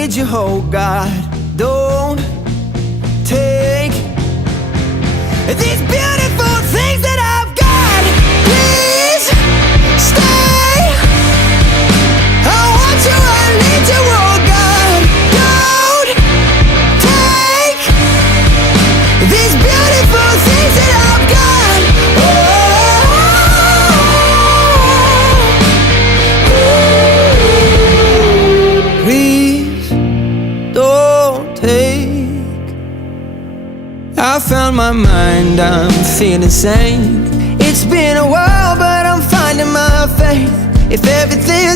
need you, oh God. Don't take these beautiful things that I've got. Please stay. I want you, I need you, oh God. Don't take these beautiful things that I've got. Please don't take. I found my mind, I'm feeling sane. It's been a while, but I'm finding my faith. If everything